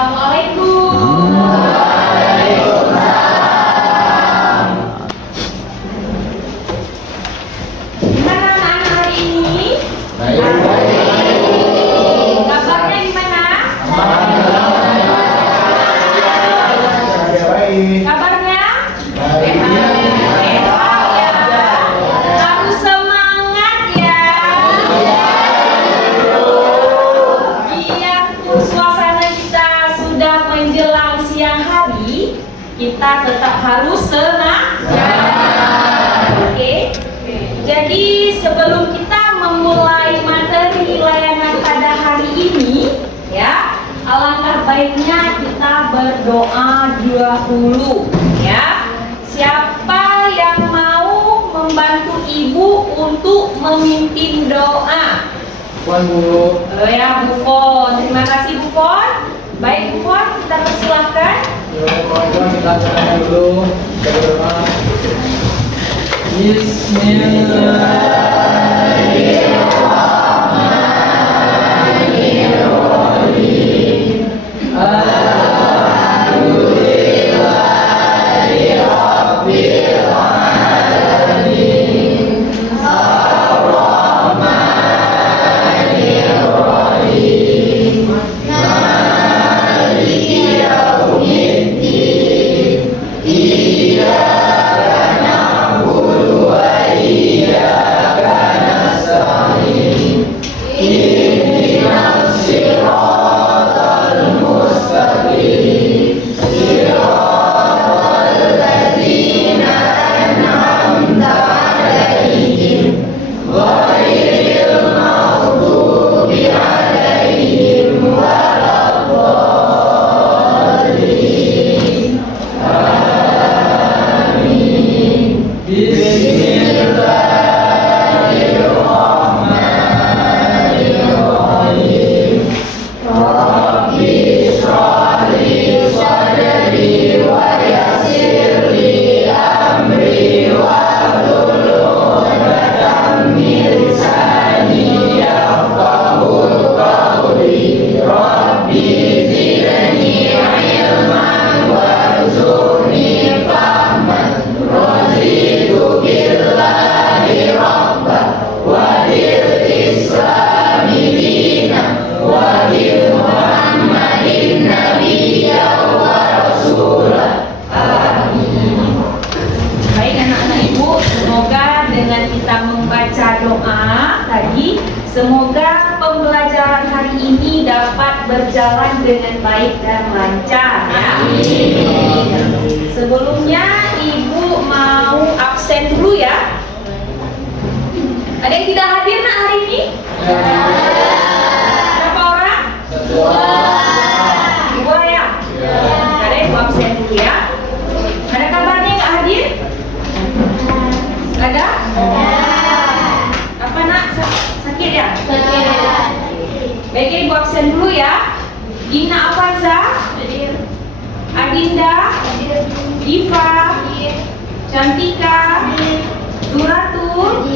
Assalamualaikum. Gimana anak-anak hari ini? Kabarnya gimana? Kabarnya? Sehat ya. Harus semangat ya. Biarpun suasana kita sudah menjelang siang hari, kita tetap harus semangat. Oke. Jadi sebelum kita memulai materi layanan pada hari ini, ya, alangkah baiknya kita berdoa dahulu, ya. Siapa yang mau membantu ibu untuk memimpin doa? Puan Bu. Ya, Bu Fon. Terima kasih Bu Fon. Baik Bu Fon, kita persilahkan. Kawan-kawan kita acaranya dulu. Kita berdoa. Bismillahirrahmanirrahim. Semoga pembelajaran hari ini dapat berjalan dengan baik dan lancar ya. Sebelumnya Ibu mau absen dulu ya. Ada yang tidak hadir nak hari ini? Berapa orang? Dua ya? Ada yang absen dulu ya. Ada kabarnya nggak hadir? Ada? Apa nak? Sakit ya? Baik, Ibu absen dulu ya. Dina Afanza, Adinda, Diva, Cantika, Duratul,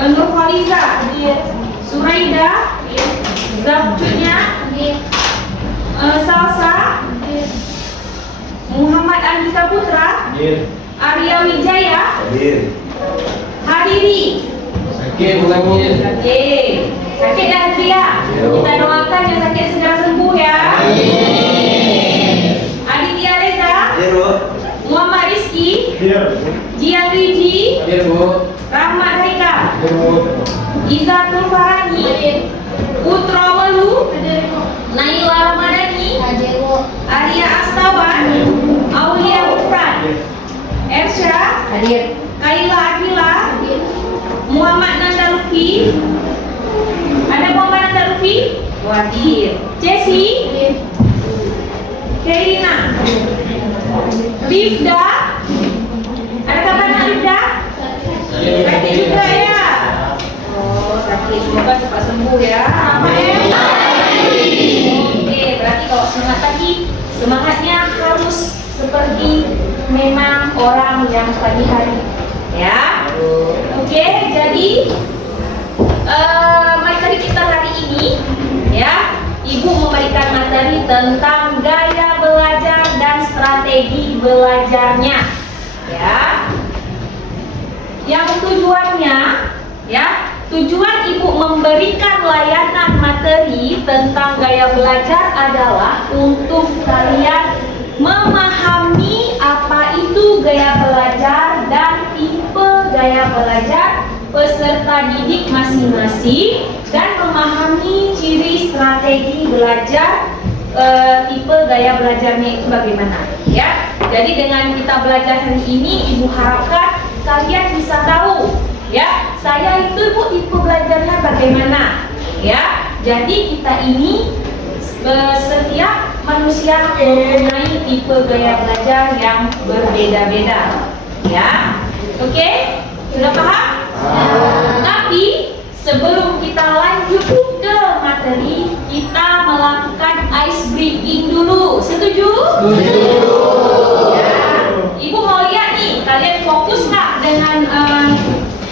Nurfaliza, Suraida, Zabjunya, Salsa, Muhammad Andika Putra, Arya Wijaya, hadiri. Sakit bukan sakit. Sakit. Sakit dah Adria. Kita doakan yang sakit segera sembuh ya. Aditya Reza, Muhammad Rizki, Jian Riji, Rahmat Haika, Izatul Farani, Putra Melu, Naila Ramadhani, Arya Astawan, Aulia Ufran, Ersha, Kaila Akila, Muhammad Nanda Lufi. Ada Muhammad Nanda Lufi? Hadir. Jesse, Kerina, Rifda. Ada kabar nak Rifda? Sakit juga ya? Oh, sakit. Semoga cepat sembuh ya. Rafael. Oke, berarti kalau semangat lagi, semangatnya harus seperti memang orang yang pagi hari. Ya. Oke, jadi materi kita hari ini ya, Ibu memberikan materi tentang belajarnya. Ya. Yang tujuannya, ya, tujuan Ibu memberikan layanan materi tentang gaya belajar adalah untuk kalian memahami apa itu gaya belajar dan tipe gaya belajar peserta didik masing-masing dan memahami ciri strategi belajar tipe gaya belajarnya itu bagaimana, ya. Jadi dengan kita belajar hari ini, Ibu harapkan kalian bisa tahu, ya, saya itu Ibu tipe belajarnya bagaimana, ya. Jadi kita ini setiap manusia mempunyai tipe gaya belajar yang berbeda-beda, ya. Oke, sudah paham? Tapi sebelum kita lanjut ke materi, kita melakukan ice breaking dulu. Setuju? Setuju. Ya. Ibu mau lihat nih, kalian fokus nggak dengan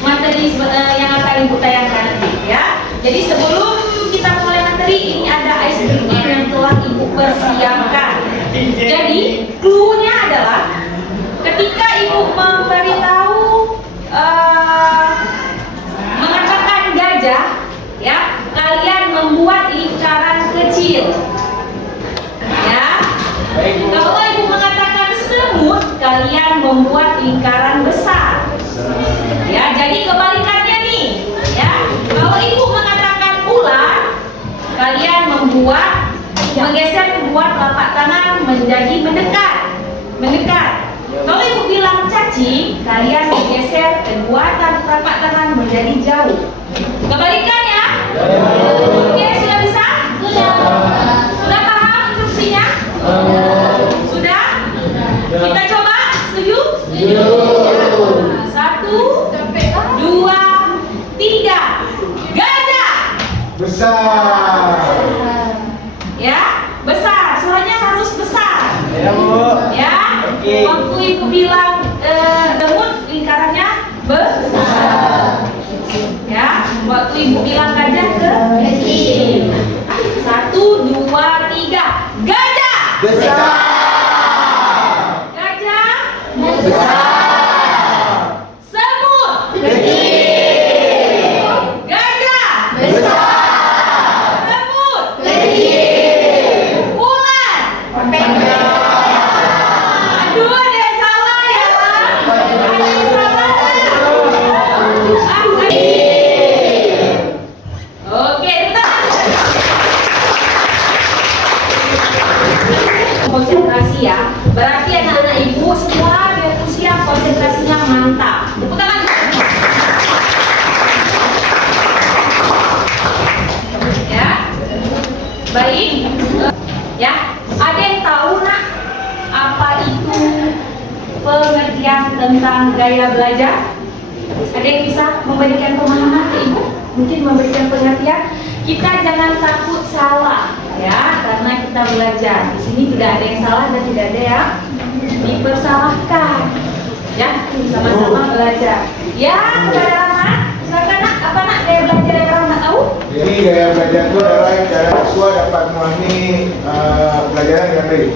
materi yang akan Ibu tayangkan nanti, ya. Jadi sebelum kita mulai materi, ini ada ice breaking yang telah Ibu persiapkan. Jadi clue-nya adalah ketika Ibu memberitahu mengatakan gajah, ya, kalian membuat lingkaran kecil, ya. Kalau Ibu mengatakan semut, kalian membuat lingkaran besar, ya. Jadi kebalikannya nih, ya. Kalau Ibu mengatakan ular, kalian menggeser kedua telapak tangan menjadi mendekat. Kalau Ibu bilang cacing, kalian menggeser kedua telapak tangan menjadi jauh. Kebalikannya? Oke, sudah bisa? Sudah paham instruksinya? Sudah? Kita coba? Setuju? Setuju. 1, 2, 3. Gajah. Besar. Ya, besar. Suaranya harus besar. Ya, Bu. Ya. Oke. Waktu Ibu bilang demut, lingkarannya besar. Ya. Waktu Ibu bilang gajah kecil. 1, 2, 3. Gajah. Besar. Gajah. Besar. Semut. Kecil. Gajah. Besar. Semut. Kecil. Ular. Aduh, ada yang salah ya. Ada yang salah. Oke, konsentrasi ya. Berarti anak-anak Ibu semua biar siap, konsentrasinya mantap. Tepuk tangan. Ya. Baik. Ya, ada yang tahu nak apa itu pengertian tentang gaya belajar? Ada yang bisa memberikan pemahaman ke Ibu? Mungkin memberikan pengertian. Kita jangan takut salah, ya, karena kita belajar. Di sini tidak ada yang salah dan tidak ada yang dipersalahkan. Ya, sama-sama belajar. Ya, kepada Rahmat, silakan nak, apa nak gaya belajar yang Rahmat tahu? Jadi gaya belajar itu adalah cara siswa dapat memahami pelajaran dengan baik.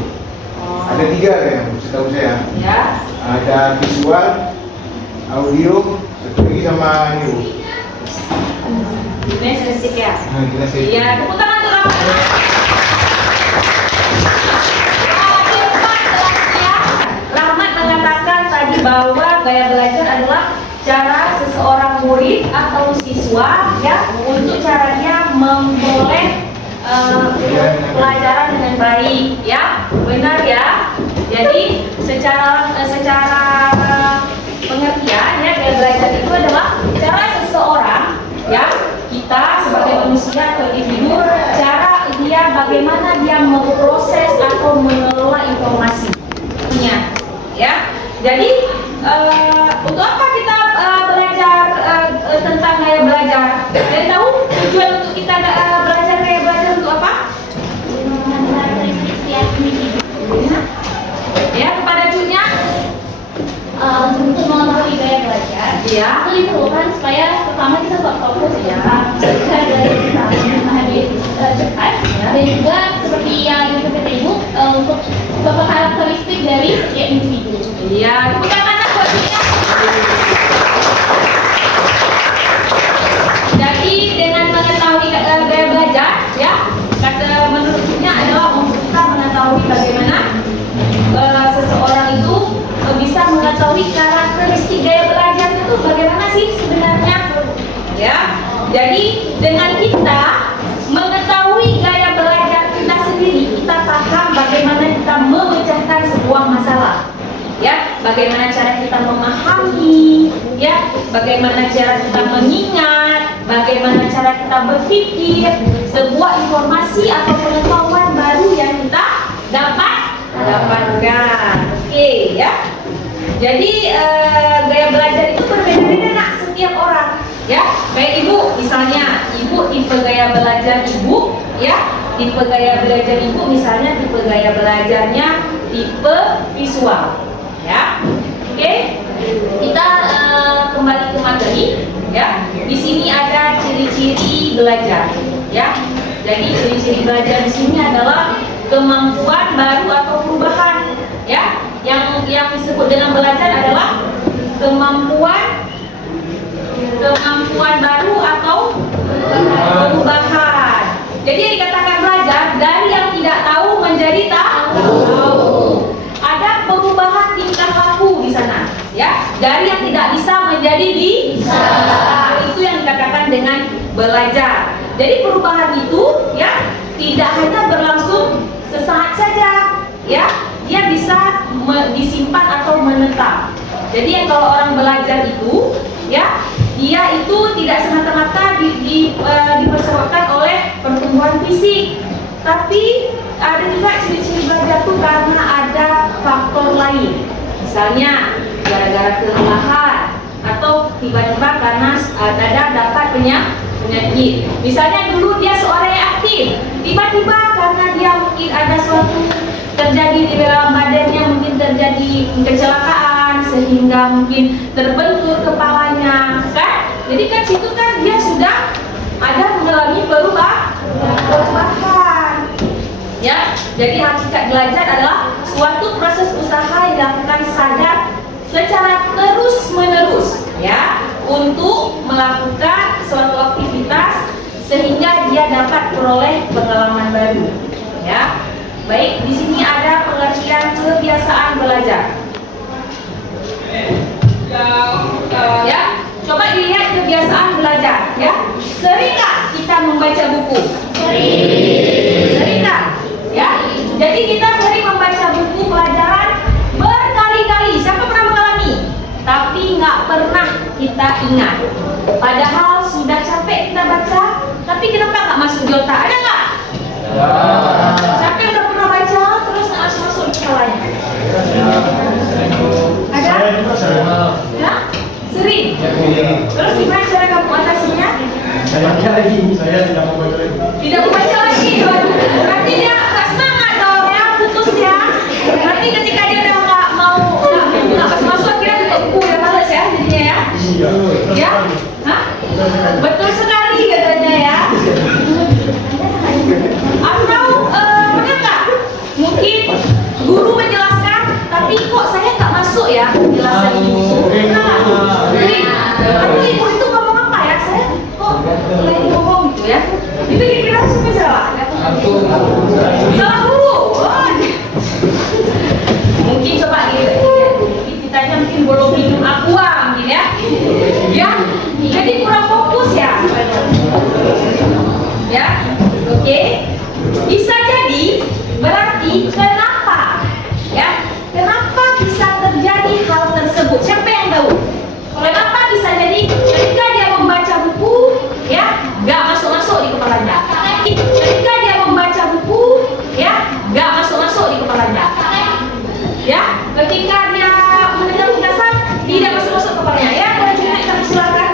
Ada 3 yang setahu saya. Ya. Ada visual, audio, satu lagi sama ini. Kinestetik ya. Nah, kita sih. Iya, tepuk tangan untuk Rahmat. Rahmat mengatakan tadi bahwa gaya belajar adalah cara seseorang murid atau siswa, ya, untuk caranya memperoleh pelajaran dengan baik, ya, benar ya. Jadi secara pengertian, ya, gaya belajar itu adalah cara seseorang, ya, kita sebagai manusia atau individu, cara dia bagaimana dia memproses atau mengelola informasinya, ya. Jadi untuk apa kita belajar tentang gaya belajar? Dan tahu tujuan untuk kita belajar gaya belajar untuk apa? Ya, kepada cucunya? Untuk mengetahui gaya belajar, Iya. itu diperlukan supaya pertama kita tetap fokus Iya. belajar dari kita memahami cepat, dan juga seperti yang di PPT Ibu untuk beberapa karakteristik karakteristik dari setiap individu. Iya, bukan mana buat dia. Jadi dengan mengetahui gaya belajar, ya, kata menurutnya adalah untuk kita mengetahui bagaimana seseorang itu bisa mengetahui karakteristik gaya belajar itu bagaimana sih sebenarnya, ya. Jadi dengan kita mengetahui gaya belajar kita sendiri, kita paham bagaimana kita memecahkan sebuah masalah. Ya, bagaimana cara kita memahami, ya, bagaimana cara kita mengingat, bagaimana cara kita berpikir sebuah informasi atau pengetahuan baru yang kita dapatkan. Oke, ya. Jadi gaya belajar itu berbeda-beda nak setiap orang, ya. Kayak ibu, misalnya, ibu tipe gaya belajar ibu, ya. Tipe gaya belajar ibu misalnya tipe gaya belajarnya tipe visual. Ya, oke. Kita kembali ke materi. Ya, di sini ada ciri-ciri belajar. Ya, jadi ciri-ciri belajar di sini adalah kemampuan baru atau perubahan. Ya, yang disebut dengan belajar adalah kemampuan baru atau perubahan. Jadi yang dikatakan belajar dari yang tidak tahu menjadi tahu. Ada perubahan tingkah laku di sana, ya. Dari yang tidak bisa menjadi bisa. Itu yang dikatakan dengan belajar. Jadi perubahan itu, ya, tidak hanya berlangsung sesaat saja, ya. Dia bisa disimpan atau menetap. Jadi yang kalau orang belajar itu, ya, dia itu tidak semata-mata dipersebabkan oleh pertumbuhan fisik, tapi ada juga ciri-ciri belajar itu karena ada faktor lain. Misalnya gara-gara kelelahan atau tiba-tiba karena dapat penyakit. Misalnya dulu dia seorang yang aktif, tiba-tiba karena dia mungkin ada suatu terjadi di dalam badannya, mungkin terjadi kecelakaan sehingga mungkin terbentur kepalanya, kan? Jadi kan situ kan dia sudah ada mengalami perubahan. Ya, jadi hakikat belajar adalah suatu proses usaha yang dilakukan sadar secara terus-menerus, ya, untuk melakukan suatu aktivitas sehingga dia dapat peroleh pengalaman baru, ya. Baik, di sini ada pengertian kebiasaan belajar. Ya, coba dilihat kebiasaan belajar, ya. Seringkah kita membaca buku? Seringkah? Ya, jadi kita sering membaca buku pelajaran berkali-kali. Siapa pernah mengalami? Tapi nggak pernah kita ingat. Padahal sudah capek kita baca, tapi kenapa nggak masuk di otak? Ada nggak? Siapa yang udah pernah baca terus nggak masuk di kepalanya? Ada? Ya? Sering. Terus gimana cara kamu atasinya? Saya tidak mau baca lagi. Tidak mau baca lagi. Berarti dia nggak semangat dong, ya, putus ya. Berarti ketika dia udah nggak masuk akhirnya tutup buku, ya, males ya jadinya ya. Ya? Hah? Betul sekali katanya ya. Atau benar nggak? Mungkin guru menjelaskan, tapi kok saya nggak masuk ya penjelasan ini. Atau ibu itu ngomong apa ya? Saya kok lagi ngomong gitu ya? Itu kira-kira siapa salah? Salah guru. Mungkin coba ditanya mungkin belum minum aqua mungkin ya. Ya, jadi kurang fokus ya. Ya, oke. Bisa jadi berarti kenapa? Ya, kenapa bisa terjadi hal tersebut? Siapa yang tahu? Kenapa bisa jadi ketika dia membaca buku, ya, nggak masuk-masuk di kepalanya. Ketika dia membaca buku, ya, nggak masuk-masuk di kepalanya. Ya, ketika dia mendengar penjelasan, tidak masuk-masuk kepalanya. Ya, boleh juga kita silakan.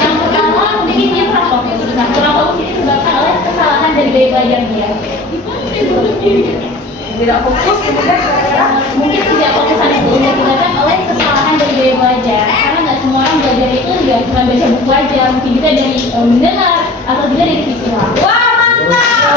Yang pertama mungkin dia kurang fokus. Nah, kurang fokus ini disebabkan oleh kesalahan dari gaya belajar dia. Tidak fokus, kemudian Mungkin tidak fokusan itu disebabkan oleh kesalahan dari gaya belajar. Karena nggak semua orang belajar itu nggak cuma baca buku aja, mungkin juga dari mendengar atau juga dari visual. wah, mantap.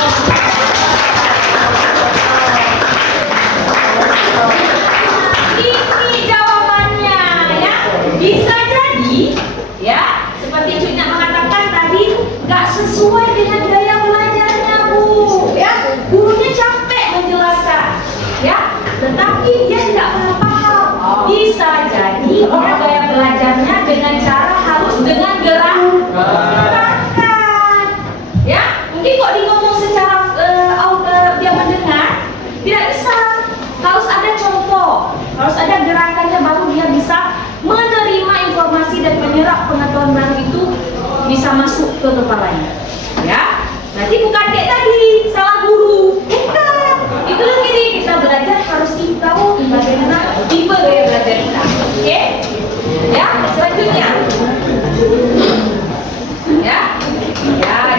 Tapi kok di ngomong secara dia mendengar, tidak bisa. Harus ada contoh, harus ada gerakannya baru dia bisa menerima informasi dan menyerap pengetahuan baru itu bisa masuk ke kepalanya. Ya, nanti bukan kayak tadi salah guru, bukan. Itu gini, kita belajar harus tahu bagaimana tipe gaya belajar kita. Oke? Ya, selanjutnya. Ya,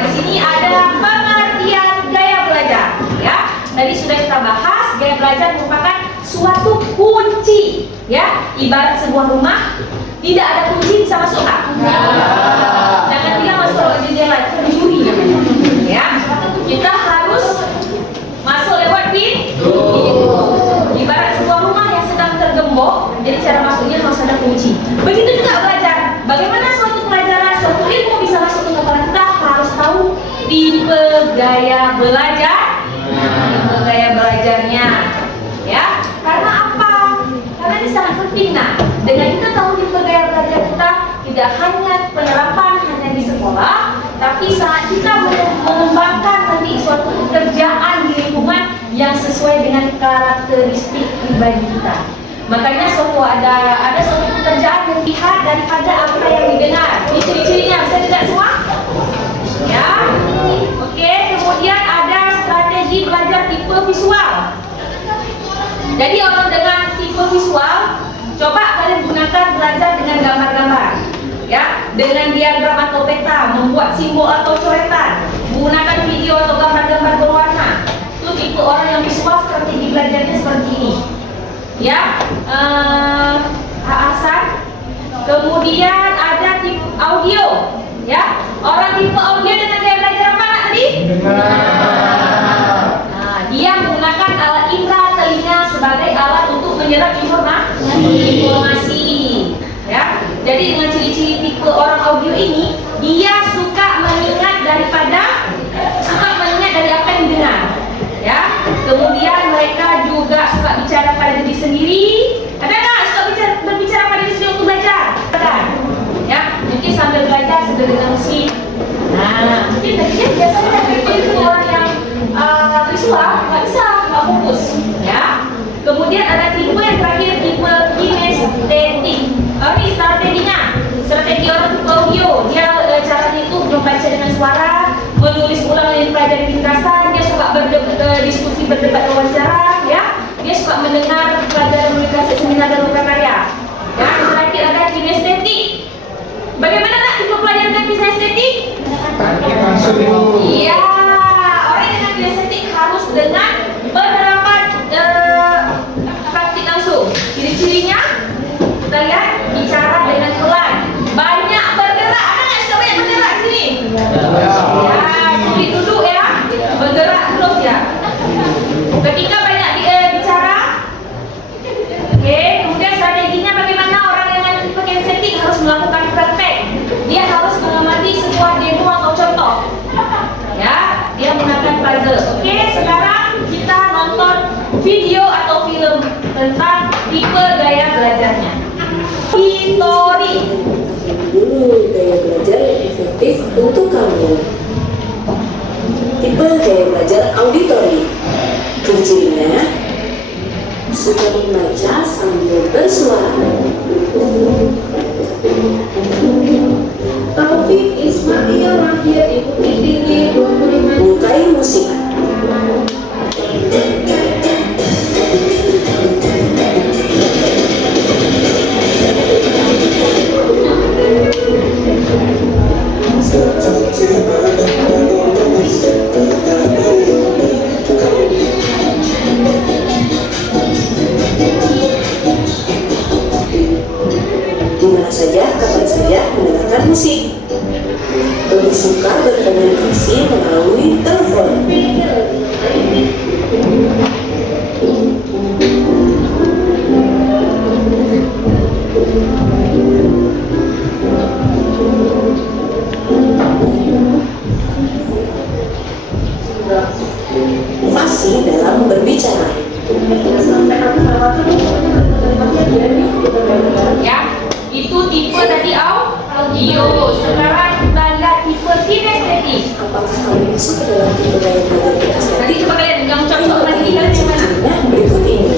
di sini ada pengertian gaya belajar. Ya, tadi sudah kita bahas gaya belajar merupakan suatu kunci. Ya, ibarat sebuah rumah tidak ada kunci bisa masuk nggak? Jangan bilang masuk jendela itu mencuri. Ya, kita harus masuk lewat pintu. Ibarat sebuah rumah yang sedang tergembok, jadi cara masuknya harus ada kunci. Begitu juga belajar. Bagaimana suatu pelajaran, suatu ilmu bisa masuk ke kepala kita, harus tahu tipe gaya belajar, tipe gaya belajarnya. Ya, karena apa? Karena ini sangat penting. Nah, dengan kita tahu tipe gaya belajar kita, tidak hanya penerapan hanya di sekolah, tapi saat kita mengembangkan nanti suatu pekerjaan di lingkungan yang sesuai dengan karakteristik pribadi kita. Makanya ada suatu pekerjaan yang dilihat daripada apa yang didengar. Ini ciri-cirinya, bisa dilihat semua? Ya, oke. Kemudian ada strategi belajar tipe visual. Jadi orang dengan tipe visual, coba kalian gunakan belajar dengan gambar-gambar. Ya, dengan diagram atau peta, membuat simbol atau coretan, menggunakan video atau gambar-gambar berwarna. Itu tipe orang yang visual, strategi belajarnya seperti ini. Ya, Hasan. Kemudian ada tipe audio. Ya, orang tipe audio dengan gaya belajar apa tadi? Nah, dia menggunakan alat indera telinga sebagai alat untuk menyerap informasi. Ya, jadi dengan ciri-ciri tipe orang audio ini, dia suka mengingat dari apa yang didengar. Ya, kemudian mereka juga suka bicara pada diri sendiri. Ada nggak suka berbicara pada diri sendiri untuk belajar? Ya, mungkin sambil belajar sambil dengar musik. Nah, mungkin tadinya biasanya itu orang yang visual nggak bisa, nggak fokus. Ya, kemudian ada tipe yang terakhir, tipe kinestetik. Ini strategi orang tipe audio. Dia caranya itu membaca dengan suara, menulis ulang yang dipelajari ringkasan. Dia suka berdiskusi, berdebat, wawancara. Ya, dia suka mendengar pelajaran komunikasi, seminar dan lokakarya. Ya, yang terakhir ada kinestetik. Bagaimana tak tipe pelajaran dengan kinestetik? Iya, orang dengan kinestetik harus dengan penerapan praktik langsung. Ciri-cirinya kita lihat, bicara dengan pelan, banyak bergerak. Ada nggak suka banyak bergerak di sini? Ya, sulit duduk ya, bergerak terus ya. Ketika banyak bicara, oke. Kemudian strateginya bagaimana orang dengan tipe kinestetik harus melakukan praktek. Dia harus mengamati sebuah demo atau contoh. Ya, dia menggunakan puzzle. Oke, sekarang kita nonton video atau film tentang tipe gaya belajarnya. Hitori. Dulu gaya belajar yang efektif untuk kamu. Tipe gaya belajar auditory. Ciri-cirinya suka membaca sambil bersuara. Taufik Ismail lahir di Bukit Tinggi 25. Menyukai musik. Dimana saja, kapan saja mendengarkan musik. Lebih suka berkomunikasi melalui telepon. Fasih dalam berbicara. Ya, itu tipe tadi audio. Sekarang kita lihat tipe kinestetik. Apakah hal ini masuk ke dalam tipe gaya belajar kinestetik? Nanti coba kalian yang cocok sama diri kalian yang mana? Nah, berikut ini.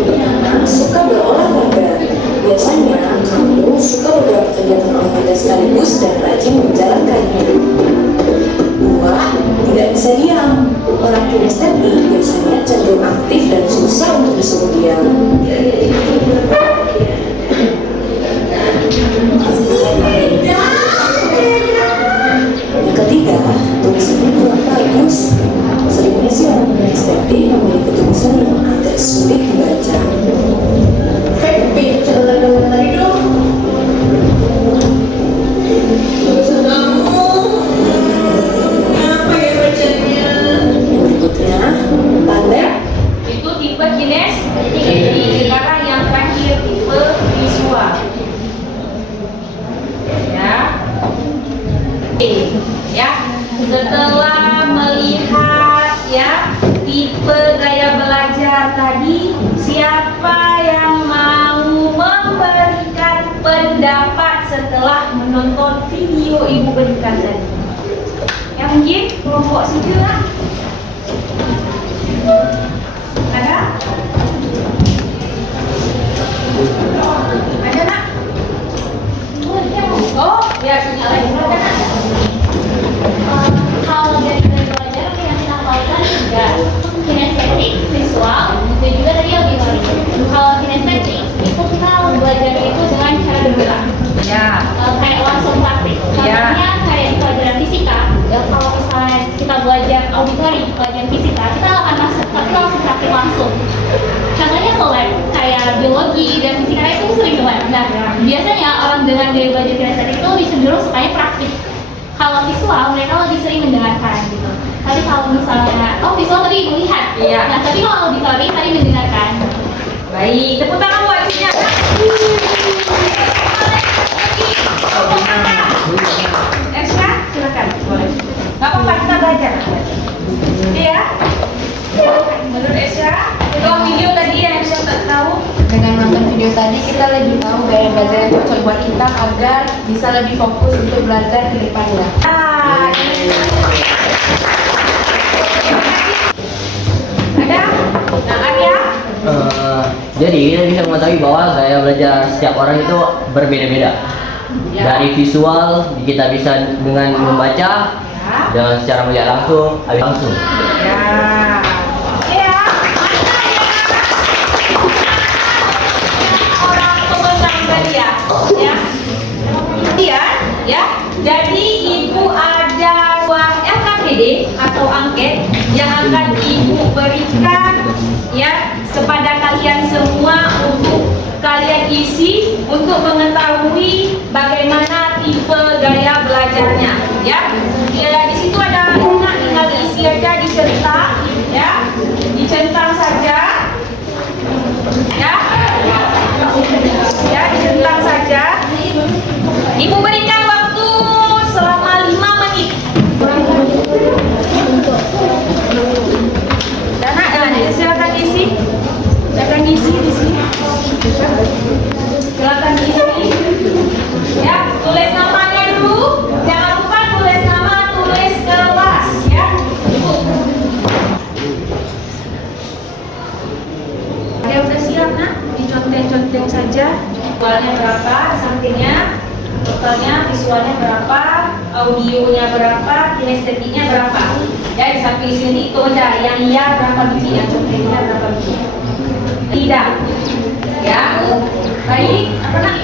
Yang pertama, suka berolahraga. Biasanya, kamu suka beberapa kegiatan olahraga sekaligus dan rajin menjalankannya. 2. Tidak bisa diam. Orang kinestetik biasanya cenderung aktif dan susah untuk disuruh diam. Yang ketiga, tulisannya kurang bagus. Seringnya sih orang kinestetik memiliki tulisan yang agak sulit dibaca. Happy, coba tadi dong. Tulisan kamu, apa ya bacanya? Yang berikutnya, pandai. Itu tipe kinestetik. Sekarang yang terakhir tipe visual. Ya. Oke, ya. Setelah melihat ya tipe gaya belajar tadi, siapa yang mau memberikan pendapat setelah menonton video ibu berikan tadi? Ya mungkin kelompok sini lah. Ada? Ada nak? Oh, ya punya lagi. Silakan, Nak. Kalau dari gaya belajar yang kita lakukan juga kinestetik, visual, dan juga tadi auditori. Kalau kinestetik itu kita belajar itu dengan cara bergerak. Ya. Kayak langsung praktik. Contohnya kayak di pelajaran fisika. Kalau misalnya kita belajar auditori, pelajaran fisika, kita akan masuk, tapi langsung praktik langsung. Contohnya ke lab, kayak biologi dan fisika itu sering ke lab. Nah, biasanya orang dengan gaya belajar kinestetik itu lebih cenderung sukanya praktik. Kalau visual, mereka lebih sering mendengarkan gitu. Tapi kalau misalnya, visual tadi melihat. Iya. Nah, tapi kalau auditori tadi mendengarkan. Baik, tepuk tangan buat Cinya. Ekstra, silakan. Boleh. Gak apa-apa, kita belajar. Iya. Menurut Ekstra, kalau video tadi yang Ekstra tak tahu, Dengan nonton video tadi kita lebih tahu gaya belajar yang cocok buat kita agar bisa lebih fokus untuk belajar ke depannya. ada? Nah, Arya? Jadi kita bisa mengetahui bahwa gaya belajar setiap orang itu berbeda-beda. Ya. Dari visual kita bisa dengan membaca, dengan secara melihat langsung, langsung. Ya. Iya. Orang pemenang tadi ya. Ya. Iya, ya. Jadi Ibu ada buah LKPD atau angket yang akan Ibu berikan ya kepada kalian semua untuk kalian isi untuk mengetahui bagaimana tipe gaya belajarnya ya. Ya di situ ada tinggal diisi aja, dicentang ya. Dicentang saja. Ya. Ya, dicentang saja. Ibu berikan waktu selama 5 menit. Dan silakan isi. Silakan isi di sini. Silakan isi. Ya, tulis namanya dulu. Jangan lupa tulis nama, tulis kelas ya. Ibu. Ada udah siap nak? Dicontek-contek saja. Visualnya berapa? Sampingnya. Totalnya visualnya berapa? Audionya berapa? Kinestetiknya berapa? Ya di samping sini itu aja. Yang iya berapa biji? Yang conteknya berapa biji? Tidak. Ya. Baik. Apa nak?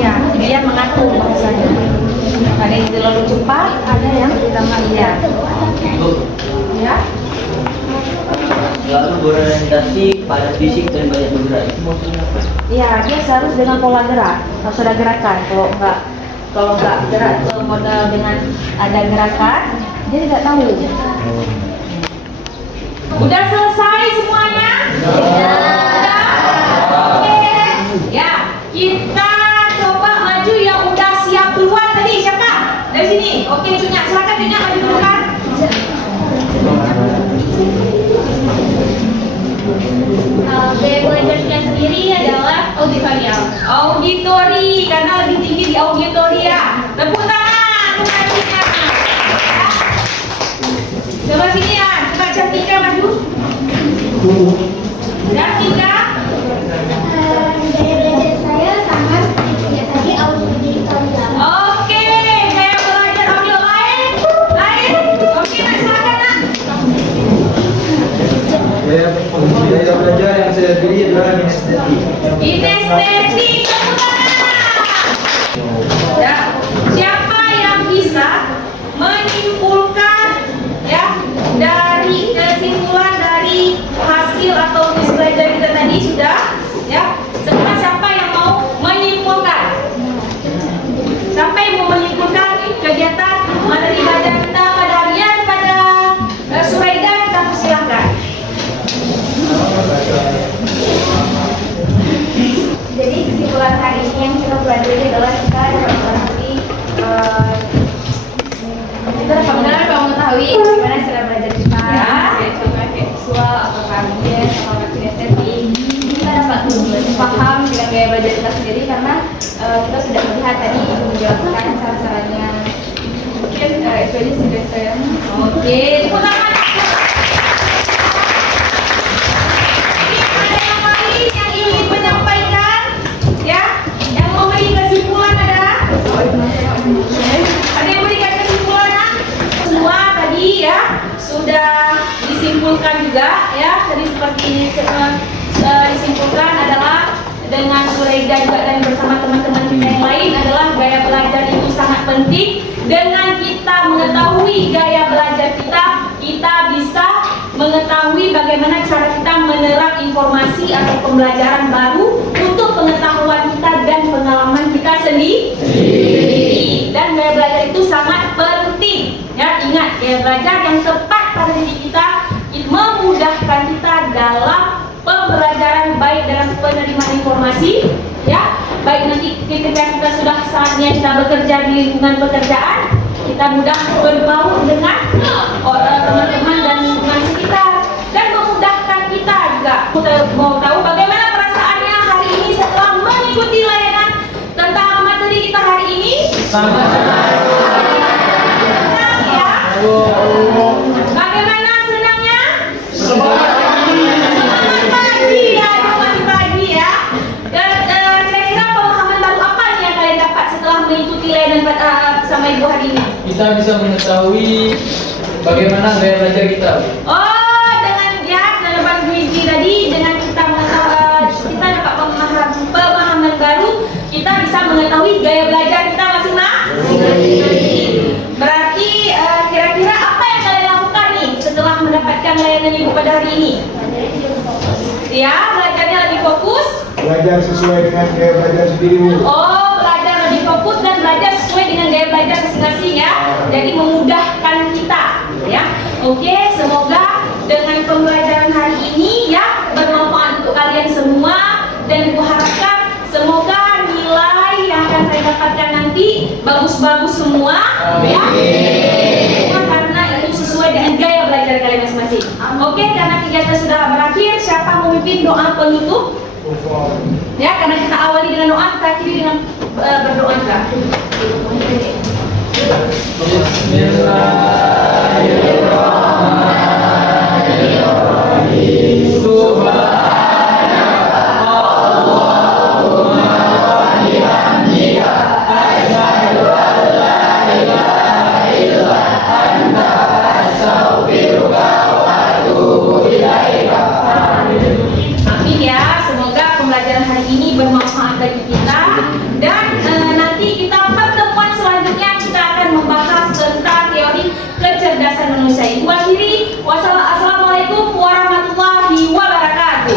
Ya, dia mengatur bahasanya. Ada yang terlalu cepat, ada yang tambah iya. Ya. Lalu berorientasi pada fisik dan banyak bergerak, itu maksudnya apa? Iya, dia harus dengan pola gerak. Harus ada gerakan. Kalau nggak gerak modal dengan ada gerakan, dia tidak tahu. Udah selesai semuanya? Udah. Oke. Ya, kita coba maju yang udah siap duluan tadi. Siapa? Dari sini. Oke, Cunya. Silakan Cunya maju duluan. Gaya belajarnya sendiri adalah auditorial. Dan tiga. Gaya belajar saya sama seperti yang tadi auditorium. Oke, gaya belajar audio lain. Oke, nak silakan nak. Gaya belajar yang saya pilih adalah kinestetik. Kinestetik, ya, siapa yang bisa menyimpulkan ya dari kesimpulan dari hasil atau tes belajar kita tadi sudah ya. Semua siapa yang mau menyimpulkan? Siapa yang mau menyimpulkan kegiatan materi belajar kita pada harian pada Suraida, kita persilahkan. Jadi kesimpulan hari ini yang kita pelajari adalah kita dapat mengetahui bagaimana cara belajar kita, kayak contohnya kayak visual atau kajian atau kinestetik. Kita dapat lebih paham dengan gaya belajar kita sendiri karena kita sudah melihat tadi menjelaskan cara-caranya. Mungkin itu aja sih dari saya. Oke, tepuk tangan. Ada yang lain yang ingin menyampaikan, ya? Yang memberi kesimpulan ada? Ada yang memberikan kesimpulan? Semua tadi ya sudah disimpulkan juga ya. Tadi seperti ini disimpulkan adalah dengan Suraida juga dan bersama teman-teman kita yang lain adalah gaya belajar itu sangat penting. Dengan kita mengetahui gaya belajar kita, kita bisa mengetahui bagaimana cara kita menerap informasi atau pembelajaran baru untuk pengetahuan kita dan pengalaman kita sendiri. Dan gaya belajar itu sangat penting. Ya, ingat, gaya belajar yang tepat pada diri kita memudahkan kita dalam pembelajaran, baik dalam penerimaan informasi, ya, baik nanti ketika kita sudah saatnya kita bekerja di lingkungan pekerjaan, kita mudah berbaur dengan teman-teman dan lingkungan sekitar, dan memudahkan kita juga. Kita mau tahu bagaimana perasaannya hari ini setelah mengikuti layanan tentang materi kita hari ini? Senang ya? Bagaimana senangnya? Mengikuti layanan bersama Ibu hari ini. Kita bisa mengetahui bagaimana gaya belajar kita. Oh, dengan ya dalam Gwiji tadi, dengan kita mengetahui, kita dapat pemahaman baru, kita bisa mengetahui gaya belajar kita masing-masing. Berarti kira-kira apa yang kalian lakukan nih setelah mendapatkan layanan Ibu pada hari ini? Ya, belajarnya lebih fokus. Belajar sesuai dengan gaya belajar sendiri. Oh, belajar lebih fokus dan belajar sesuai dengan gaya belajar masing-masing ya. Jadi memudahkan kita ya. Oke, semoga dengan pembelajaran hari ini ya bermanfaat untuk kalian semua, dan kuharapkan semoga nilai yang akan kalian dapatkan nanti bagus-bagus semua ya. Karena itu sesuai dengan gaya belajar kalian masing-masing. Oke, karena kegiatan sudah berakhir, siapa mau memimpin doa penutup? Ya, karena kita awali dengan doa, kita akhiri dengan berdoa juga. Bismillahirrahmanirrahim. Amin ya, semoga pembelajaran hari ini bermanfaat bagi kita, dan nanti kita pertemuan selanjutnya kita akan membahas tentang teori kecerdasan manusia. Ibu akhiri, wassalamualaikum warahmatullahi wabarakatuh.